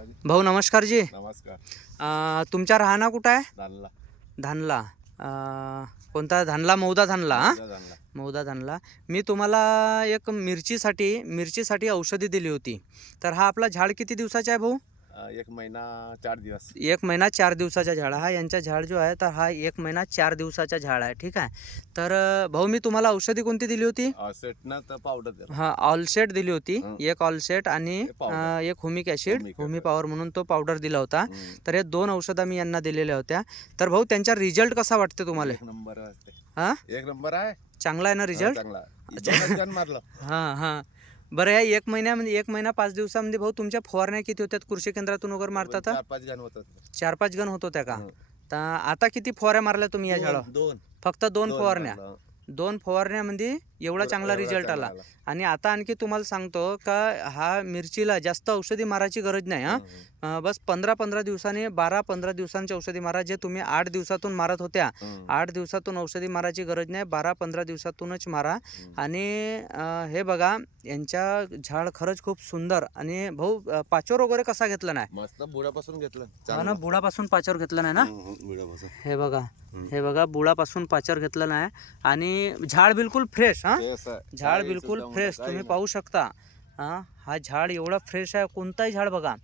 भाऊ नमस्कार जी. नमस्कार. तुमचा राहणा कुठं आहे? धानला. धानला. कोणता धानला? मौदा धानला. धानला. मौदा धानला. मी तुम्हाला एक मिरचीसाठी औषधी दिली होती. तर हा आपला झाड किती दिवसाचा आहे भाऊ? 1 महिना 4 दिवस. 1 महिना 4 दिवसाचा झाड. हा यांचा झाड जो आहे तर हा 1 महिना 4 दिवसाचा झाड आहे. ठीक आहे. तर भाऊ मी तुम्हाला औषधी कोणती दिली होती? सेट ना तर पावडर. हा ऑलसेट दिली होती. एक ऑलसेट आणि पावडर. एक हुमिक ॲसिड, हुमिक हुमी ॲसिड. पॉवर म्हणून तो पावडर दिला होता. तर हे 2 औषधं मी यांना दिलेल्या होत्या. तर भाऊ त्यांचा रिझल्ट कसा वाटते तुम्हाला? 1 नंबर असते. हा 1 नंबर आहे. चांगला आहे ना रिझल्ट? चांगला. अच्छा. जण मारलं. हां हां. बरं या 1 महिन्यामध्ये 1 महिना 5 दिवसामध्ये भाऊ तुमच्या फवारण्या किती होत्यात कृषी केंद्रातून वगैरे मारतात? 4-5 गण होतात. 4-5 गण होत होत्या का? तर आता किती फवाऱ्या मारल्या तुम्ही या झाडावर? 2. फक्त 2 फवारण्या. 2 फवारण्यामध्ये एवढा चांगला रिझल्ट आला. आणि आता आणखी तुम्हाला सांगतो का हा मिरचीला जास्त औषधी मारायची गरज नाही. बस 15-15 दिवसांनी 12-15 दिवसांची औषधी मारा. जे तुम्ही 8 दिवसातून मारत होत्या 8 दिवसातून औषधी मारायची गरज नाही. 12-15 दिवसातूनच मारा. आणि हे बघा यांच्या झाड खरंच खूप सुंदर. आणि भाऊ पाचोर वगैरे कसा घेतला नाही? मस्त बुडापासून घेतलं. हा ना बुडापासून पाचोर घेतला नाही ना? बुडापासून. हे बघा बुडापासून पाचोर घेतला नाही. आणि झाड बिलकुल फ्रेश. झाड बिलकुल फ्रेश तुम्ही पाहू शकता. हा झाड एवढा फ्रेश आहे. कोणताही झाड बघा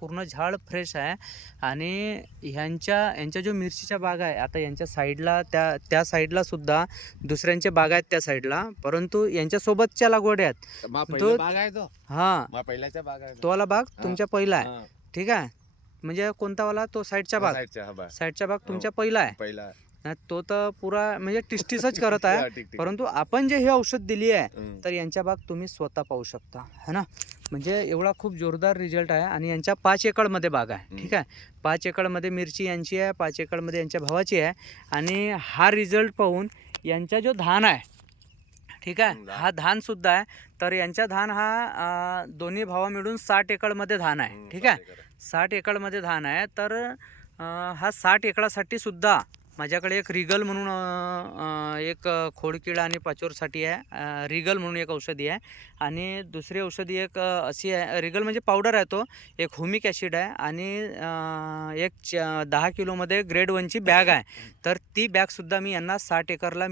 पूर्ण झाड फ्रेश आहे. आणि यांच्या जो मिरचीच्या बाग आहे आता यांच्या साईडला त्या साईडला सुद्धा दुसऱ्यांच्या बाग आहेत त्या साईडला. परंतु यांच्या सोबतच्या लागवड आहेत. बाग आहे तो. हा पहिल्याच्या बाग आहे तो वाला बाग तुमच्या पहिला आहे. ठीक आहे. म्हणजे कोणता वाला? तो साईडचा बाग. साईडचा बाग तुमच्या पहिला आहे. पहिला तो तर पुरा म्हणजे टिस्टिसच करत आहे. परंतु आपण जे हे औषध दिली आहे तर यांच्या बाग तुम्ही स्वतः पाहू शकता है ना. म्हणजे एवढा खूप जोरदार रिझल्ट आहे. आणि यांच्या 5 एकरमध्ये बाग आहे. ठीक आहे. 5 एकरमध्ये मिरची यांची आहे. 5 एकरमध्ये यांच्या भावाची आहे. आणि हा रिझल्ट पाहून यांचा जो धान आहे ठीक आहे हा धान सुद्धा आहे. तर यांचा धान हा दोन्ही भावा मिळून 60 एकरमध्ये धान आहे. ठीक आहे. 60 एकरमध्ये धान आहे. तर हा 60 एकरासाठी सुद्धा माझ्याकडे एक रिगल म्हणून एक खोडकिडा आणि पाचोरसाठी आहे. रिगल म्हणून एक औषधी आहे. आणि दुसरी औषधी एक अशी आहे. रिगल म्हणजे पावडर आहे तो. एक हुमिक ॲसिड आहे. आणि एक 10 किलोमध्ये ग्रेड 1ची बॅग आहे. तर ती बॅगसुद्धा मी यांना 60 एकरला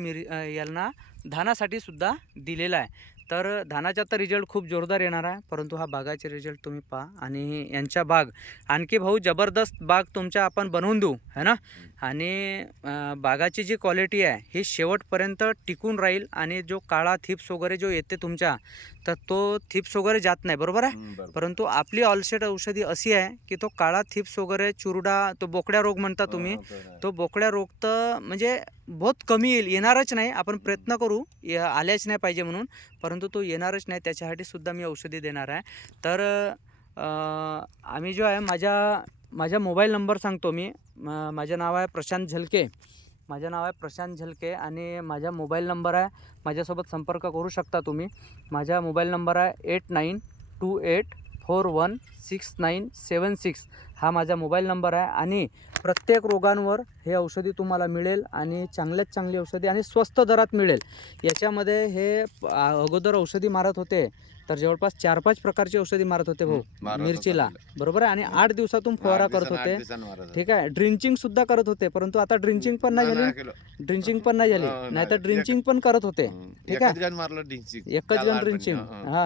यांना धानासाठी सुद्धा दिलेला आहे. तर धानाचा तर रिझल्ट खूप जोरदार येणार आहे. परंतु हा बागाचे रिझल्ट तुम्ही पहा. आणि यांच्या बाग आणखी भाऊ जबरदस्त बाग तुमच्या आपण बनवून देऊ है ना. आणि बागाची जी क्वालिटी आहे ही शेवटपर्यंत टिकून राहील. आणि जो काळा थिप्स वगैरे जो येते तुमच्या तर तो थिप्स वगैरे जात नाही. बरोबर आहे. परंतु आपली ऑलसेट औषधी अशी आहे की तो काळा थिप्स वगैरे चुरडा तो बोकड्या रोग म्हणता तुम्ही. तो बोकड्या रोग तर म्हणजे बहुत कमी येणारच नाही. आपण प्रयत्न करू आल्याच नाही पाहिजे म्हणून. परंतु तो येणारच नाही त्याच्यासाठी सुद्धा मी औषधी देणार आहे. तर आम्ही जो आहे माझा मोबाईल नंबर सांगतो मी. माझं नाव आहे प्रशांत झलके. आणि माझा मोबाईल नंबर आहे. माझ्यासोबत संपर्क करू शकता तुम्ही. माझा मोबाईल नंबर आहे 8928416976. हा माझा मोबाईल नंबर आहे. आणि प्रत्येक रोगांवर हे औषधी तुम्हाला मिळेल. आणि चांगल्यात चांगली औषधी आणि स्वस्त दरात मिळेल. याच्यामध्ये हे अगोदर औषधी मारत होते तर जवळपास 4-5 प्रकारची औषधी मारत होते भाऊ मिरचीला. बरोबर आहे. आणि 8 दिवसातून फवारा करत होते. ठीक आहे. ड्रिंचिंग सुद्धा करत होते. परंतु आता ड्रिंचिंग पण नाही झाली. नाहीतर ड्रिंचिंग पण करत होते. ठीक आहे. एकच गण ड्रिंचिंग.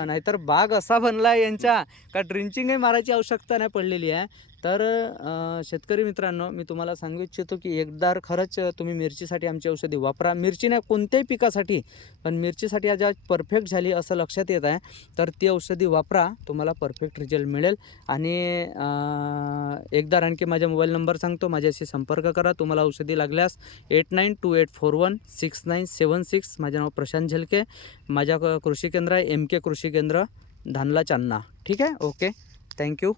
नाहीतर बाग असा बनला यांच्या का ड्रिंचिंगही मारायची आवश्यकता नाही पडलेली आहे. तर शेतकरी मित्रांनो मी तुम्हाला सांगू इच्छितो की एकदा खरंच तुम्ही मिरचीसाठी आमची औषधी वापरा. मिरची नाही कोणत्याही पिकासाठी पण मिरचीसाठी आज परफेक्ट झाली असं लक्षात येत आहे. तर ती औषधी वापरा. तुम्हाला परफेक्ट रिझल्ट मिळेल. आणि एकदा आणखी माझा मोबाईल नंबर सांगतो. माझ्याशी संपर्क करा. तुम्हाला औषधी लागल्यास 8928416976. माझं नाव प्रशांत झलके. माझ्या कृषी केंद्र आहे MK कृषी केंद्र धानला चांदणा. ठीक आहे. ओके. थँक्यू.